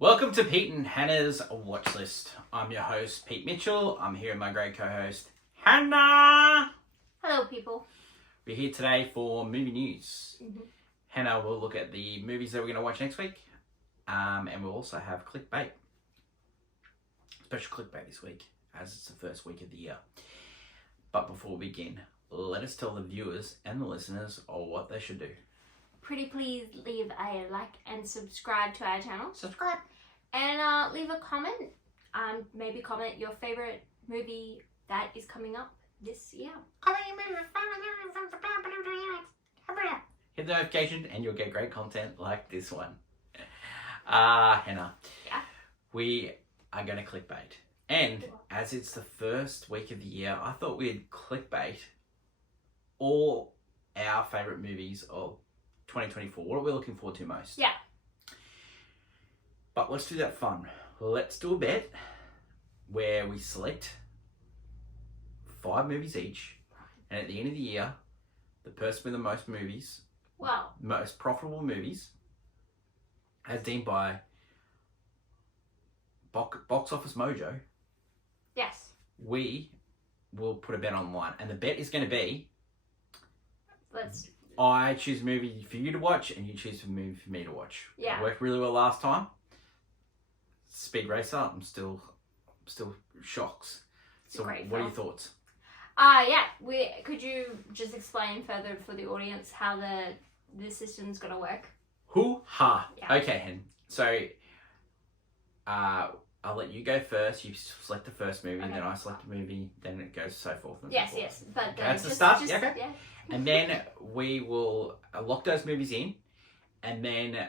Welcome to Pete and Hannah's Watch List. I'm your host, Pete Mitchell. I'm here with my great co-host, Hannah. Hello, people. We're here today for movie news. Hannah will look at the movies that we're going to watch next week. And we'll also have clickbait. Special clickbait this week, as it's the first week of the year. But before we begin, let us tell the viewers and the listeners what they should do. Pretty please leave a like and subscribe to our channel. Subscribe. And leave a comment. Maybe comment your favourite movie that is coming up this year. Hit the notification and you'll get great content like this one. Hannah. Yeah? We are going to clickbait. And as it's the first week of the year, I thought we'd clickbait all our favourite movies of 2024. What are we looking forward to most? Yeah. But let's do that fun. Let's do a bet where we select 5 movies each. And at the end of the year, the person with the most movies, Well, most profitable movies, as deemed by Box Office Mojo, yes. we will put a bet online. And the bet is going to be, I choose a movie for you to watch and you choose a movie for me to watch. Yeah. It worked really well last time. Speed Racer, I'm still shocked. So Great what are your film. thoughts? Yeah. Could you just explain further for the audience how the system's gonna work? Hoo-ha. Yeah. Okay, Hen. So, I'll let you go first. You select the first movie, Okay. then I select the movie, then it goes so forth and Yes, so forth. yes. But That's the start? Just, Yeah, okay. Yeah. And then we will lock those movies in, and then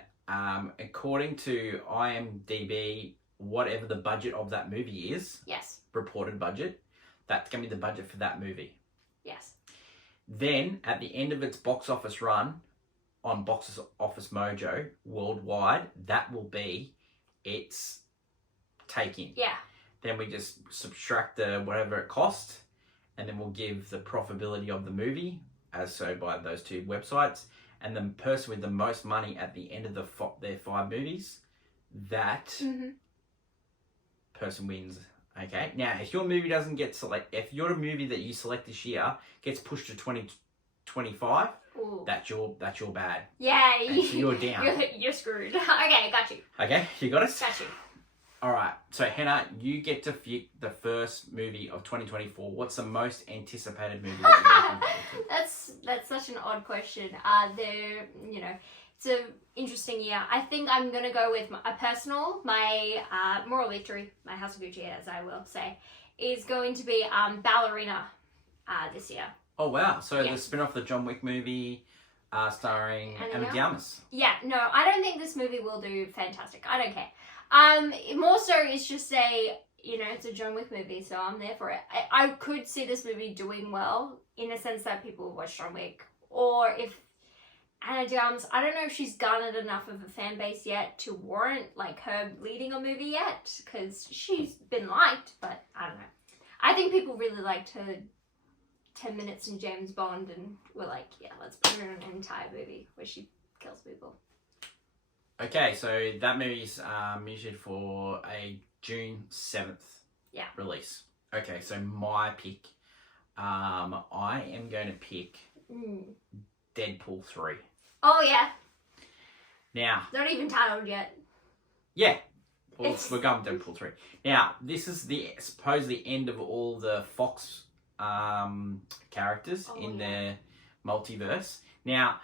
according to IMDb, whatever the budget of that movie is, Yes. reported budget, that's going to be the budget for that movie. Yes. Then, at the end of its box office run on Box Office Mojo worldwide, that will be its take-in. Yeah. Then we just subtract the whatever it cost, and then we'll give the profitability of the movie, as so by those two websites, and the person with the most money at the end of their 5 movies, that person wins. Okay. Now, if your movie doesn't get if your movie that you select this year gets pushed to 2025, Ooh. that's your bad. Yeah. And so you're down. You're screwed. Okay, got you. Okay, you got it. Got you. All right. So Hannah, you get to pick the first movie of 2024. What's the most anticipated movie that you're looking forward to? That's such an odd question. It's an interesting year. I think I'm gonna go with my moral victory, my House of Gucci, as I will say, is going to be Ballerina this year. Oh wow! So Yeah. the spin-off of the John Wick movie, starring Anna Anna de Armas. Yeah, no, I don't think this movie will do fantastic. I don't care. More so, it's just it's a John Wick movie, so I'm there for it. I could see this movie doing well in a sense that people watch John Wick, or if Anna de Armas, I don't know if she's garnered enough of a fan base yet to warrant her leading a movie yet, because she's been liked, but I don't know. I think people really liked her 10 minutes in James Bond, and we're like, yeah, let's put her in an entire movie where she kills people. Okay, so that movie's measured for a June 7th release. Okay, so my pick, I am going to pick Deadpool 3. Oh yeah, Now, not even titled yet. yeah, we're going with Deadpool 3. Now, this is supposedly end of all the Fox characters in the multiverse. Now,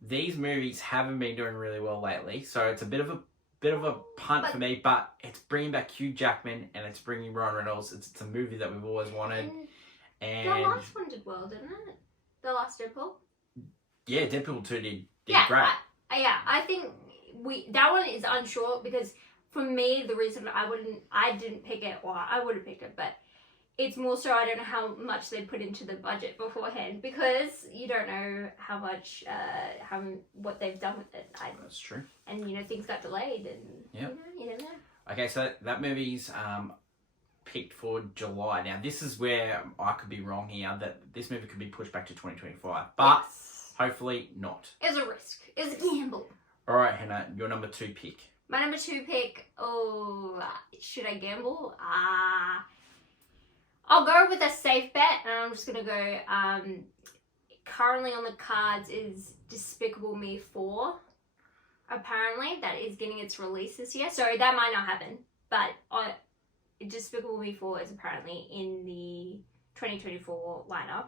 these movies haven't been doing really well lately, so it's a bit of a punt for me. But it's bringing back Hugh Jackman and it's bringing Ryan Reynolds. It's a movie that we've always wanted. And the last one did well, didn't it? The last Deadpool. Yeah, Deadpool 2 did Yeah, great. I think that one is unsure, because for me the reason I didn't pick it, or I would have picked it, but it's more so I don't know how much they put into the budget beforehand, because you don't know how much what they've done with it. That's true. And things got delayed, and you never know. Okay, so that movie's picked for July. Now, this is where I could be wrong here, that this movie could be pushed back to 2025, but Yes. hopefully not. It's a risk. It's a gamble. All right, Hannah, your number 2 pick. My number 2 pick. Oh, should I gamble? I'll go with a safe bet, and I'm just gonna go. Currently on the cards is Despicable Me 4. Apparently, that is getting its release this year. So that might not happen, but Despicable Me 4 is apparently in the 2024 lineup.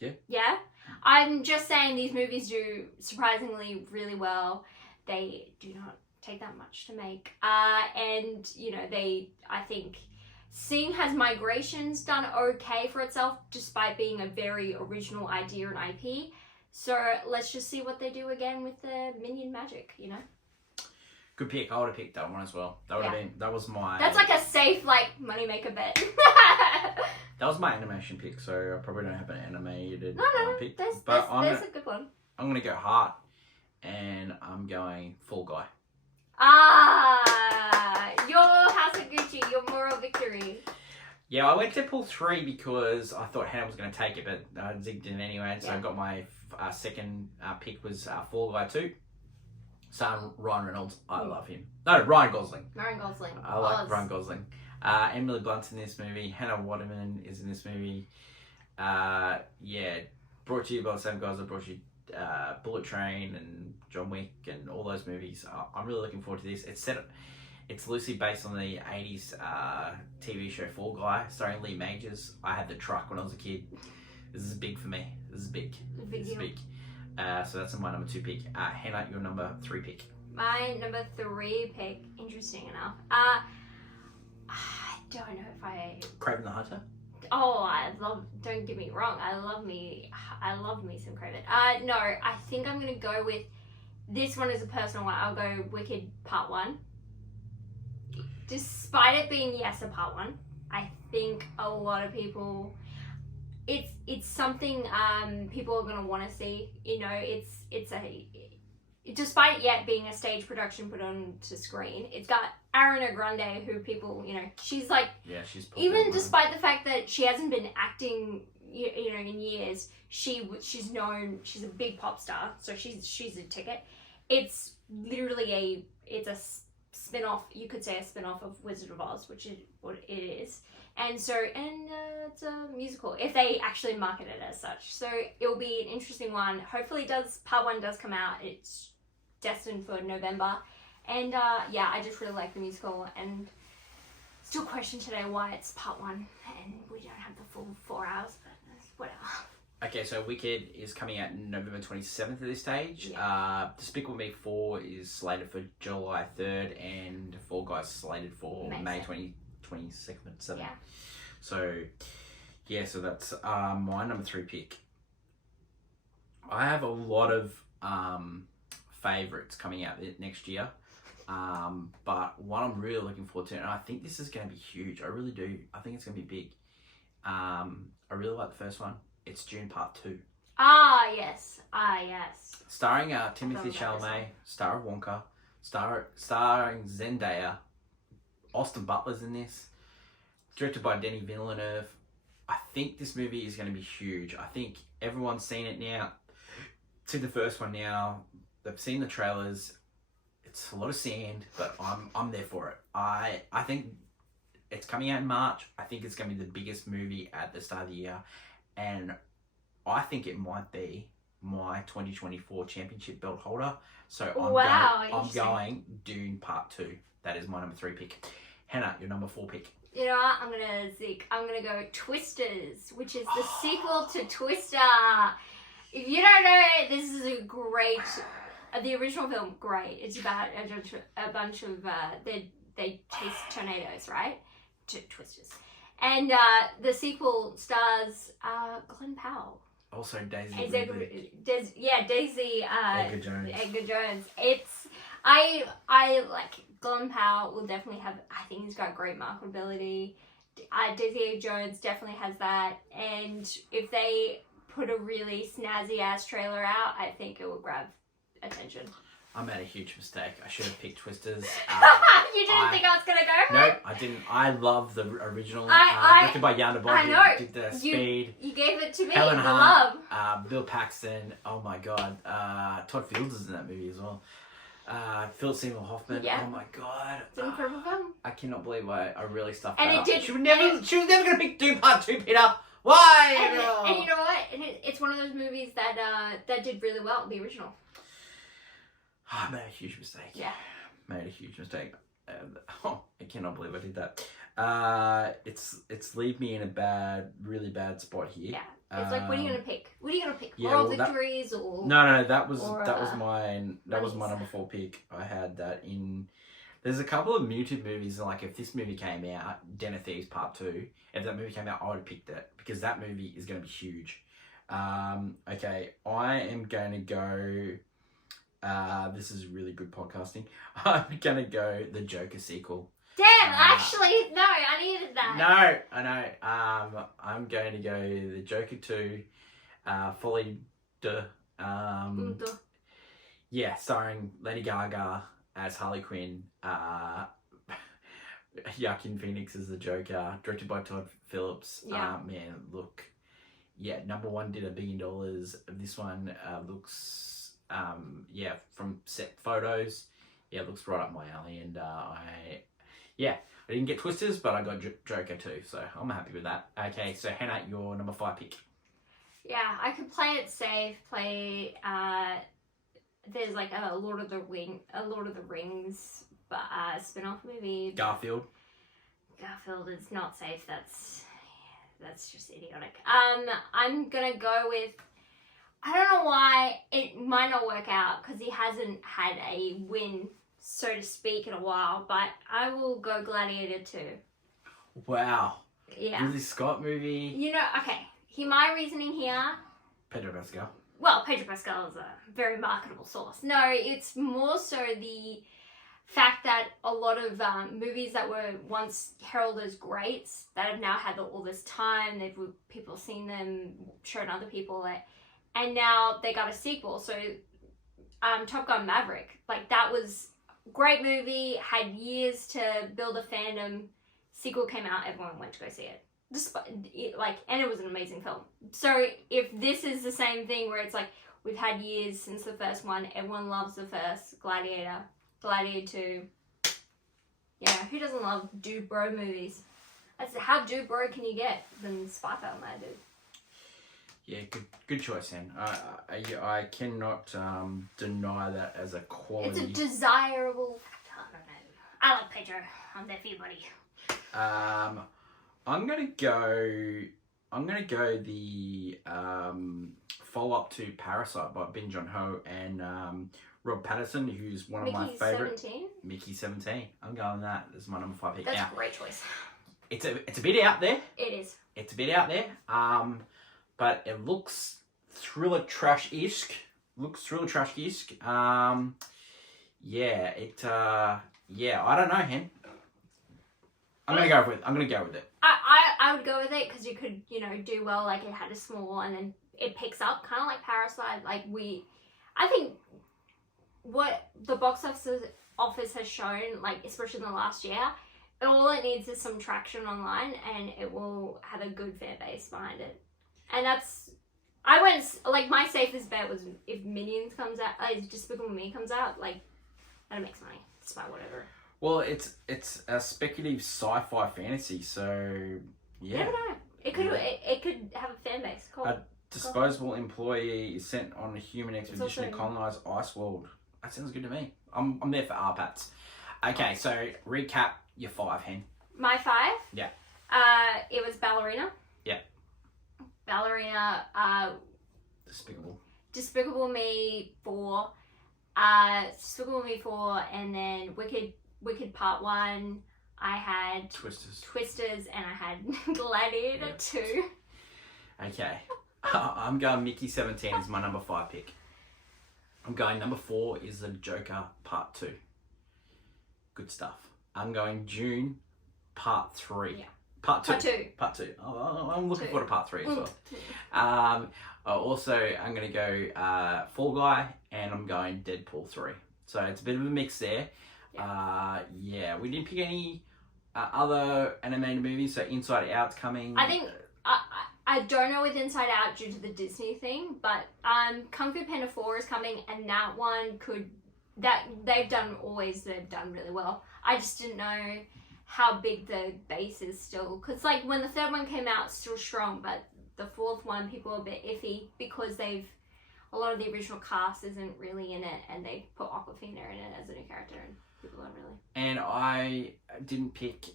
Yeah. Yeah. I'm just saying these movies do surprisingly really well. They do not take that much to make. And, you know, I think Sing has Migrations done okay for itself despite being a very original idea and IP. So let's just see what they do again with the Minion magic, you know? Good pick. I would have picked that one as well. That would have been. That was my. That's like a safe moneymaker bet. That was my animation pick, so I probably don't have an animated No, pick. there's a good one. I'm gonna go Heart, and I'm going Fall Guy. Your House of Gucci, your moral victory. Yeah, I went Deadpool 3 because I thought Hannah was going to take it, but I zigged in anyway. So I got my second pick was Fall Guy 2. Starring Ryan Reynolds. I love him. No, Ryan Gosling. Ryan Gosling. I like Ryan Gosling. Emily Blunt's in this movie. Hannah Waterman is in this movie. Brought to you by the same guys that brought you Bullet Train and John Wick and all those movies. I'm really looking forward to this. It's loosely based on the 80s TV show Fall Guy, starring Lee Majors. I had the truck when I was a kid. This is big for me. This is big. Big deal. So that's my number 2 pick. Hannah, your number 3 pick. My number 3 pick, interesting enough. I don't know if I... Kraven the Hunter? Oh, don't get me wrong, I love me some Kraven. No, I think I'm going to go with, this one is a personal one, I'll go Wicked Part 1. Despite it being, a Part 1, I think a lot of people, it's something people are going to want to see. You know, despite it yet being a stage production put onto screen, it's got Ariana Grande, who people, you know, she's like, she's popular, even despite the fact that she hasn't been acting, you know, in years, she's known, she's a big pop star, so she's a ticket. It's literally it's a spin-off, you could say a spin-off of Wizard of Oz, which is what it is. And so, it's a musical, if they actually market it as such. So it'll be an interesting one. Hopefully Part 1 does come out. It's destined for November. And I just really like the musical, and still question today why it's Part 1 and we don't have the full 4 hours, but whatever. Okay, so Wicked is coming out November 27th at this stage. Despicable Me 4 is slated for July 3rd, and Fall Guys slated for May 22nd. Yeah. So, so that's my number 3 pick. I have a lot of favourites coming out next year. But one I'm really looking forward to, and I think this is going to be huge. I really do. I think it's going to be big. I really like the first one. It's Dune Part 2. Yes. Yes. Starring Timothée Chalamet, star of Wonka, starring Zendaya. Austin Butler's in this. Directed by Denis Villeneuve. I think this movie is going to be huge. I think everyone's seen it now. Seen the first one now. They've seen the trailers. It's a lot of sand, but I'm there for it. I think it's coming out in March. I think it's going to be the biggest movie at the start of the year. And I think it might be my 2024 championship belt holder. So I'm going Dune Part 2. That is my number 3 pick. Hannah, your number 4 pick. You know what? I'm gonna go Twisters, which is the sequel to Twister. If you don't know, this is a great. The original film, great. It's about a bunch of they chase tornadoes, right? Twisters, and the sequel stars Glenn Powell. Also Daisy. Daisy. Edgar Jones. Edgar Jones. I like Glenn Powell. Will definitely have. I think he's got great marketability. Daisy Jones definitely has that, and if they put a really snazzy ass trailer out, I think it will grab attention. I made a huge mistake. I should have picked Twisters. You didn't think I was gonna go? No, I didn't. I love the original. Directed by Yanda Bond. I know. Did the Speed. You gave it to me. Helen the Hunt, love. Bill Paxton. Oh my God. Todd Fields is in that movie as well. Philip Seymour Hoffman. Yeah. Oh my god. It's an incredible film. I cannot believe I really stuffed And that it up. did- She was never going to pick Doom Part 2, Peter. Why? And you know what? It's one of those movies that did really well, the original. I made a huge mistake. Yeah. Made a huge mistake. I cannot believe I did that. It's leave me in a really bad spot here. Yeah. It's like, what are you gonna pick? What are you gonna pick? yeah, Moral well, that- victories or No, that was Or, mine. That was my Mummies. number 4 pick. I had that in. There's a couple of muted movies, and like if this movie came out, Den of Thieves Part 2, if that movie came out, I would have picked that because that movie is going to be huge. Okay, I am going to go. This is really good podcasting. I'm going to go the Joker sequel. Damn, actually, no, I needed that. No, I know. I'm going to go the Joker 2, Folie de. Duh. Yeah, starring Lady Gaga as Harley Quinn, Joaquin Phoenix as the Joker, directed by Todd Phillips. Yeah. Man, look, yeah, number 1 did $1 billion. This one looks, from set photos, yeah, it looks right up my alley, and I didn't get Twisters, but I got Joker too, so I'm happy with that. Okay, so Hannah, your number 5 pick. Yeah, I could play it safe. There's like a Lord of the Rings, spin-off movie. Garfield. Garfield is not safe. That's just idiotic. I'm gonna go with. I don't know why it might not work out because he hasn't had a win, so to speak, in a while. But I will go Gladiator 2. Wow. Yeah. Ridley Scott movie. You know, okay. My reasoning here. Pedro Pascal. Well, Pedro Pascal is a very marketable source. No, it's more so the fact that a lot of movies that were once heralded as greats that have now had all this time, people seen them, shown other people it, and now they got a sequel. So, Top Gun Maverick, like that was a great movie, had years to build a fandom. Sequel came out, everyone went to go see it. And it was an amazing film. So if this is the same thing where it's like we've had years since the first one, everyone loves the first Gladiator, Gladiator 2. Yeah, who doesn't love dude bro movies? How dude bro can you get than Spy Film, I do. Yeah, good choice, Anne. I cannot deny that as a quality. It's a desirable factor. I don't know. I like Pedro. I'm there for you, buddy. I'm gonna go the follow up to Parasite by Ben Joon-ho and Rob Pattinson, who's one of my favorite. 17? Mickey 17. I'm going that. This is my number 5 pick. That's Now, a great choice. it's a bit out there. It is. It's a bit out there. But it looks thriller trash-esque. I don't know, Hen. I'm gonna go with it. I would go with it because you could, do well. Like it had a small and then it picks up, kind of like Parasite. I think what the box office has shown, like especially in the last year, all it needs is some traction online, and it will have a good fan base behind it. And my safest bet was if Minions comes out, Despicable Me comes out, like that makes money. It's by whatever. Well, it's a speculative sci-fi fantasy, so You yeah. never know. It could have a fan base. Cool. Disposable employee is sent on a human expedition to also- colonize Iceworld. That sounds good to me. I'm there for RPATs. Okay, so recap your 5, Hen. My 5? Yeah. It was Ballerina. Yeah. Ballerina, Despicable. Despicable Me 4. Despicable Me 4, and then Wicked Part 1. I had Twisters, and I had Gladiator 2. Okay. I'm going Mickey 17 is my number 5 pick. I'm going number 4 is the Joker Part 2. Good stuff. I'm going June Part 3. Yeah. Part 2. Part 2. Oh, I'm looking forward to Part 3 as well. Mm. Also, I'm going to go Fall Guy, and I'm going Deadpool 3. So it's a bit of a mix there. Yeah. We didn't pick any other animated movies, so Inside Out's coming. I think I don't know with Inside Out due to the Disney thing, but Kung Fu Panda 4 is coming, and that one could they've done really well. I just didn't know how big the base is still, because like when the third one came out, it's still strong, but the fourth one people are a bit iffy because a lot of the original cast isn't really in it, and they put Awkwafina in it as a new character, and people aren't really. And I didn't pick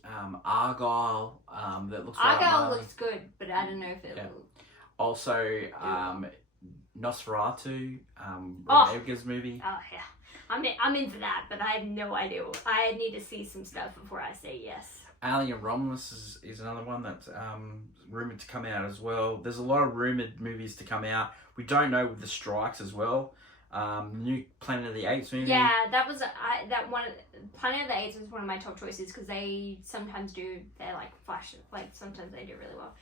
Argyle. That looks Argyle looks good, but I don't know if it will. Also, Nosferatu, Robert Eggers movie. Oh yeah, I'm in for that, but I have no idea. I need to see some stuff before I say yes. Alien Romulus is another one that's rumored to come out as well. There's a lot of rumored movies to come out. We don't know with the strikes as well. New Planet of the Apes movie. Yeah, that was that one. Planet of the Apes was one of my top choices because they sometimes do. They're like flash. Like sometimes they do really well.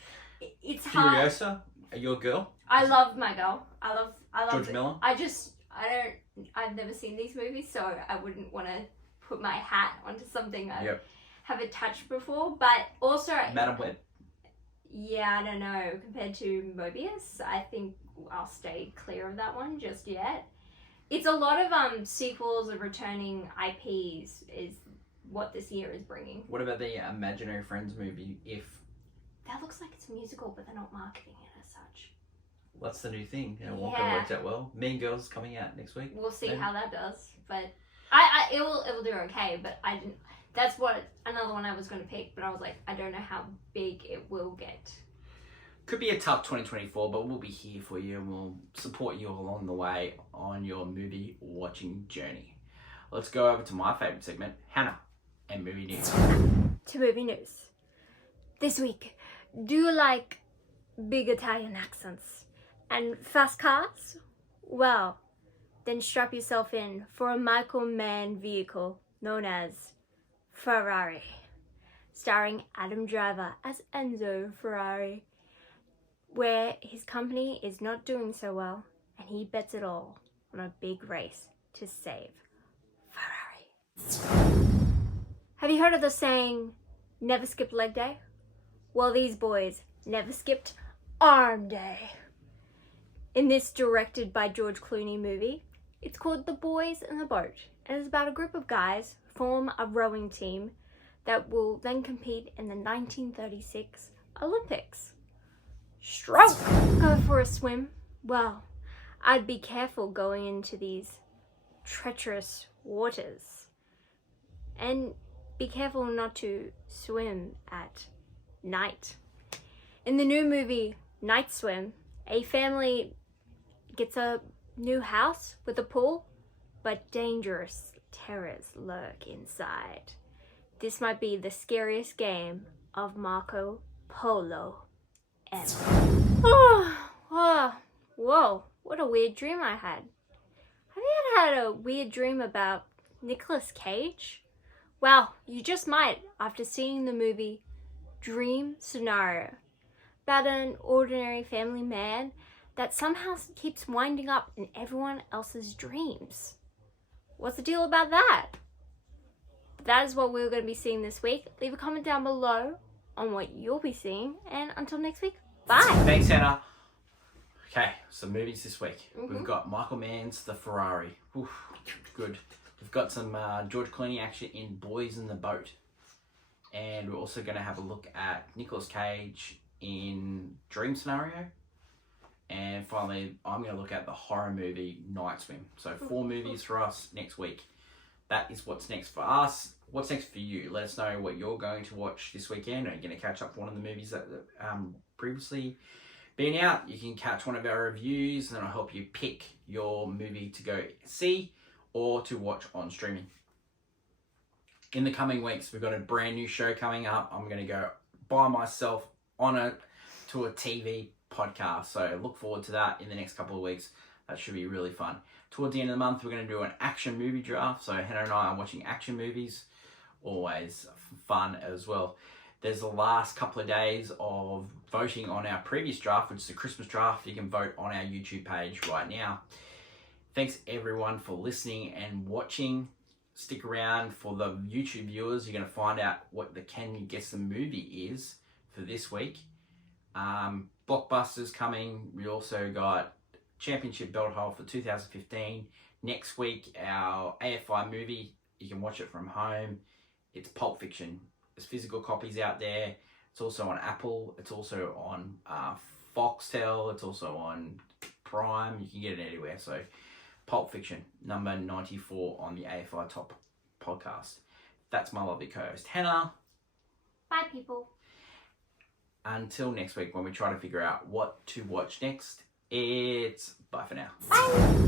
It's hard. Furiosa, your girl. I love my girl. I love George Miller. I've never seen these movies, so I wouldn't want to put my hat onto something I haven't touched before. But also, Madam Web. Yeah, I don't know. Compared to Mobius, I think I'll stay clear of that one just yet. It's a lot of sequels of returning IPs is what this year is bringing. What about the Imaginary Friends movie? If that looks like it's a musical, but they're not marketing it as such. That's the new thing. Wonka worked out well. Mean Girls is coming out next week. We'll see how that does, but it will do okay. But I didn't. That's another one I was going to pick, but I was like, I don't know how big it will get. Could be a tough 2024, but we'll be here for you and we'll support you along the way on your movie watching journey. Let's go over to my favourite segment, Hannah and Movie News. To movie news. This week, do you like big Italian accents and fast cars? Well, then strap yourself in for a Michael Mann vehicle known as Ferrari, starring Adam Driver as Enzo Ferrari, where his company is not doing so well and he bets it all on a big race to save Ferrari. Have you heard of the saying, never skip leg day? Well, these boys never skipped arm day. In this directed by George Clooney movie, it's called The Boys in the Boat, and it's about a group of guys who form a rowing team that will then compete in the 1936 Olympics. Stroke! Go for a swim? Well, I'd be careful going into these treacherous waters. And be careful not to swim at night. In the new movie, Night Swim, a family gets a new house with a pool, but dangerous terrors lurk inside. This might be the scariest game of Marco Polo ever. Whoa, what a weird dream I had. Have you ever had a weird dream about Nicolas Cage? Well, you just might after seeing the movie Dream Scenario, about an ordinary family man that somehow keeps winding up in everyone else's dreams. What's the deal about that? That is what we're going to be seeing this week. Leave a comment down below on what you'll be seeing, and until next week, bye! Thanks, Hannah. Okay, so movies this week. We've got Michael Mann's The Ferrari. Oof, good. We've got some George Clooney action in Boys in the Boat. And we're also going to have a look at Nicolas Cage in Dream Scenario. And finally, I'm going to look at the horror movie Night Swim. So 4 movies for us next week. That is what's next for us. What's next for you? Let us know what you're going to watch this weekend. Are you going to catch up one of the movies that previously been out? You can catch one of our reviews and I'll help you pick your movie to go see or to watch on streaming. In the coming weeks, we've got a brand new show coming up. I'm going to go by myself to a TV podcast. So look forward to that in the next couple of weeks. That should be really fun. Towards the end of the month, we're going to do an action movie draft. So Hannah and I are watching action movies. Always fun as well. There's the last couple of days of voting on our previous draft, which is the Christmas draft. You can vote on our YouTube page right now. Thanks everyone for listening and watching. Stick around for the YouTube viewers. You're going to find out what the Can You Guess the Movie is for this week. Blockbusters coming. We also got Championship Belt Hold for 2015. next week, our AFI movie, you can watch it from home. It's Pulp Fiction. There's physical copies out there. It's also on Apple. It's also on Foxtel. It's also on Prime. You can get it anywhere. So Pulp Fiction, number 94 on the AFI Top podcast. That's my lovely co-host, Hannah. Bye, people. Until next week when we try to figure out what to watch next, it's bye for now. Bye.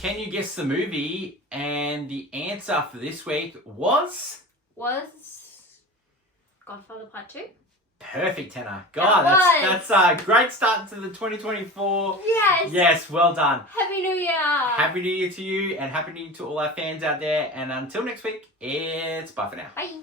Can you guess the movie? And the answer for this week was Godfather Part 2. perfect, Hannah. God, that's a great start to the 2024. Yes. Yes, well done. Happy New Year. Happy New Year to you, and Happy New Year to all our fans out there. And until next week, it's bye for now. Bye.